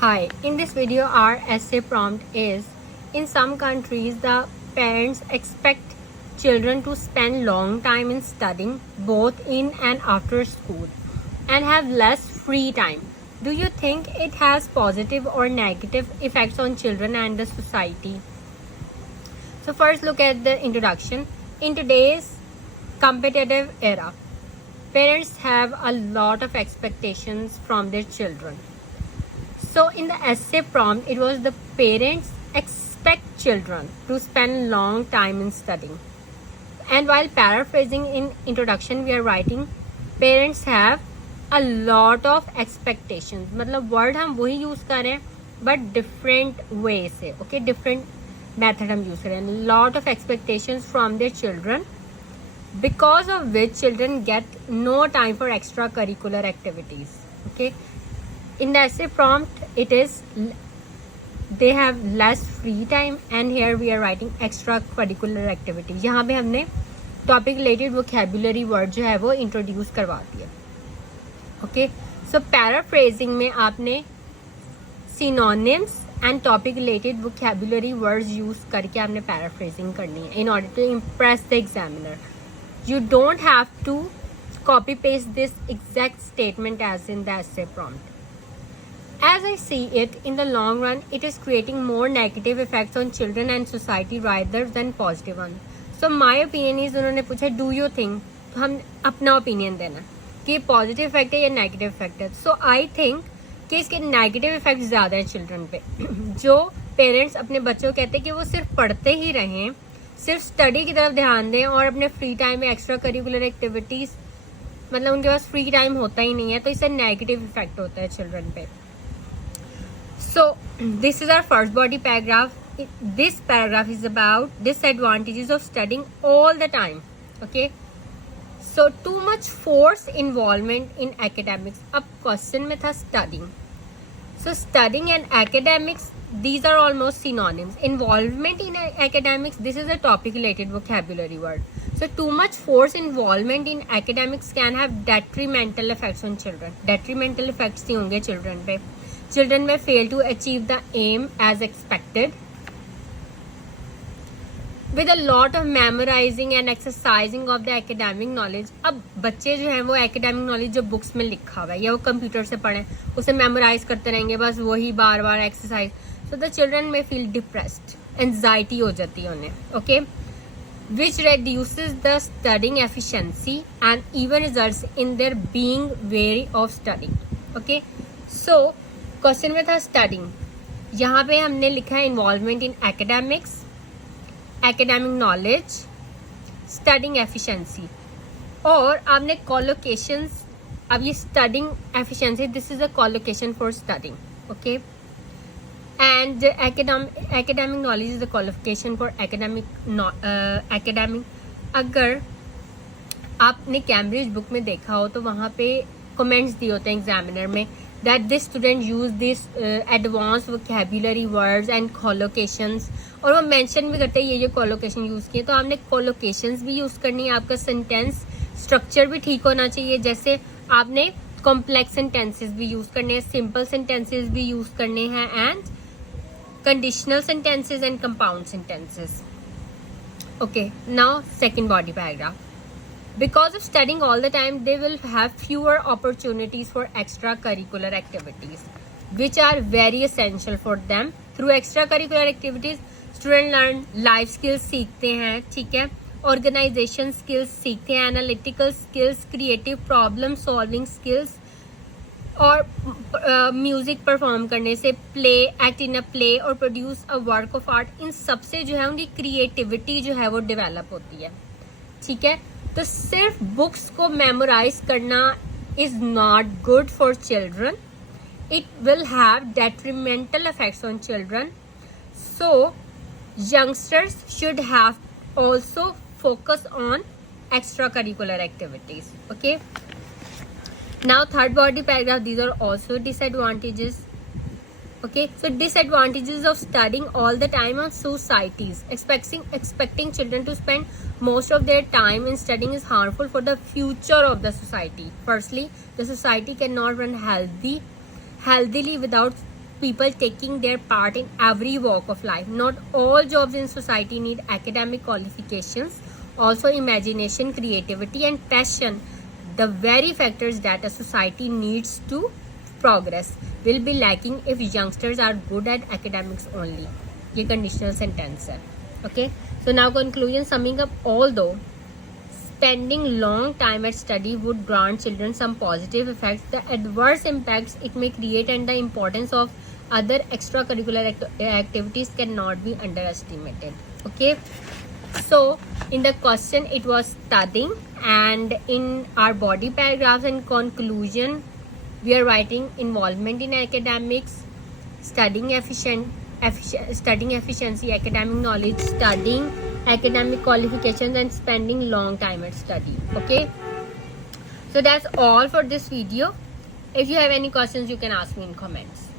Hi, in this video our essay prompt is: in some countries the parents expect children to spend long time in studying both in and after school and have less free time. Do you think it has positive or negative effects on children and the society? So first look at the introduction. In today's competitive era, parents have a lot of expectations from their children. So in the essay prompt, it was the parents expect children to spend long time in studying. And while paraphrasing in introduction, we are writing parents have a lot of expectations. मतलब word हम वही use कर रहे हैं but different way से, okay, different method हम use कर रहे हैं. Lot of expectations from their children, because of which children get no time for extracurricular activities. Okay. In the essay prompt, it is they have less free time, and here we are writing extracurricular activity. यहाँ पे हमने topic related vocabulary word जो है वो introduce करवा दिया. Okay, सो paraphrasing में आपने synonyms and topic related vocabulary words use करके आपने पैराफ्रेजिंग करनी है in order to impress the examiner. You don't have to copy paste this exact statement as in the essay prompt. As I see it, in the long run, it is creating more negative effects on children and society rather than positive one. So my opinion is, उन्होंने पूछा do you think, तो हम अपना opinion देना कि positive effect है या negative effect है. सो आई थिंक कि इसके नेगेटिव इफेक्ट ज़्यादा है चिल्ड्रन पे. जो पेरेंट्स अपने बच्चों को कहते हैं कि वो सिर्फ पढ़ते ही रहें, सिर्फ स्टडी की तरफ ध्यान दें और अपने फ्री टाइम में एक्स्ट्रा करिकुलर एक्टिविटीज़, मतलब उनके पास फ्री टाइम होता ही नहीं है, तो इससे नेगेटिव इफेक्ट होता है चिल्ड्रन पे. So this is our first body paragraph. This paragraph is about disadvantages of studying all the time. Okay. So too much forced involvement in academics. अब question में था studying. So studying and academics, these are almost synonyms. Involvement in academics, this is a topic related vocabulary word. So too much forced involvement in academics can have detrimental effects on children. Detrimental effects नहीं होंगे children पे. Children may fail to achieve the aim as expected. With a lot of memorizing and exercising of the academic knowledge. अब बच्चे जो हैं वो academic knowledge जो books में लिखा हुआ है या वो कंप्यूटर से पढ़ें उसे memorize करते रहेंगे, बस वही बार बार exercise. So the children may feel depressed. Anxiety हो जाती है उन्हें. Okay. Which reduces the studying efficiency and even results in their being weary of studying. Okay. So question में था स्टडिंग, यहाँ पे हमने लिखा है involvement in academics, academic knowledge, studying efficiency, और आपने कॉलोकेशंस. अब ये studying efficiency, this is a collocation for studying. Okay. And academic knowledge is a qualification for academic. अगर आपने कैम्ब्रिज बुक में देखा हो तो वहाँ पे कमेंट्स दिए होते हैं एग्जामिनर में that this student use this advanced vocabulary words and collocations, और वो मेंशन भी करते हैं ये collocation यूज़ किए. तो आपने collocations भी यूज़ करनी है, आपका सेंटेंस स्ट्रक्चर भी ठीक होना चाहिए. जैसे आपने कॉम्प्लेक्स सेंटेंसेस भी यूज़ करने हैं, सिंपल सेंटेंसेस भी यूज़ करने हैं, and conditional sentences and compound sentences. Okay, now second body paragraph. Because of studying all the time, they will have fewer opportunities for extracurricular activities, which are very essential for them. Through extracurricular activities, students learn life skills सीखते हैं, ठीक है, organization skills सीखते हैं, analytical skills, creative problem solving skills, और music perform करने से, play, act in a play और produce a work of art, इन सबसे जो है उनकी क्रिएटिविटी जो है वो डेवलप होती है. ठीक है. तो सिर्फ बुक्स को मेमोराइज करना is not good for children. It will have detrimental effects on children. So youngsters should have also focus on extra curricular activities. Okay. Now third body paragraph. These are also disadvantages. Okay, so disadvantages of studying all the time on societies. Expecting children to spend most of their time in studying is harmful for the future of the society. Firstly, the society cannot run healthily without people taking their part in every walk of life. Not all jobs in society need academic qualifications. Also, imagination, creativity, and passion, the very factors that a society needs to progress, will be lacking if youngsters are good at academics only. ये conditional sentence है. Okay. So now conclusion, summing up, although spending long time at study would grant children some positive effects, the adverse impacts it may create and the importance of other extracurricular activities cannot be underestimated. Okay. So in the question it was studying, and in our body paragraphs and conclusion we are writing involvement in academics, studying efficiency, academic knowledge, studying academic qualifications, and spending long time at study. Okay, so that's all for this video. If you have any questions, you can ask me in comments.